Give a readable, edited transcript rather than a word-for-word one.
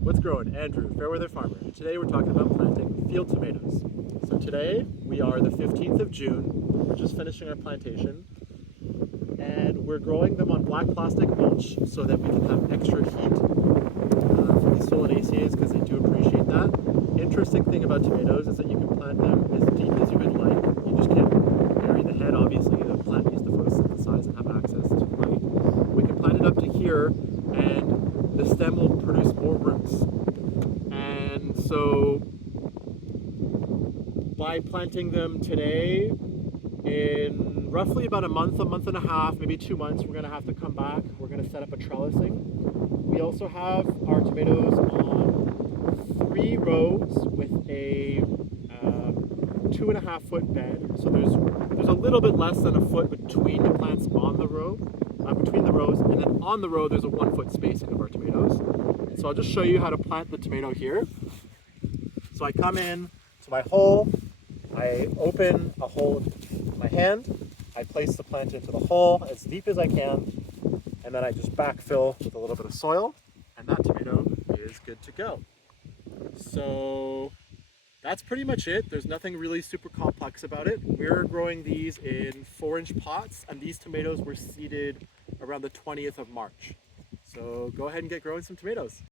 What's growing? Andrew, Fairweather Farmer. And today we're talking about planting field tomatoes. So today we are the 15th of June. We're just finishing our plantation. And we're growing them on black plastic mulch so that we can have extra heat for these solanaceae because they do appreciate that. Interesting thing about tomatoes is that you can plant them as deep as you would like. You just can't bury the head, obviously. The plant needs to photosynthesize and have access to light. We can plant it up to here and the stem will produce more roots. And so by planting them today, in roughly about a month and a half, maybe 2 months, we're gonna have to come back. We're gonna set up a trellising. We also have our tomatoes on 3 rows with a 2.5 foot bed. So there's a little bit less than a foot between the plants on the row, between the rows, and then on the row there's a 1 foot spacing of our tomatoes. So I'll just show you how to plant the tomato here. So I come in to my hole, I open a hole with my hand, I place the plant into the hole as deep as I can, and then I just backfill with a little bit of soil, and that tomato is good to go. So that's pretty much it. There's nothing really super complex about it. We're growing these in 4-inch pots, and these tomatoes were seeded around the 20th of March. So go ahead and get growing some tomatoes.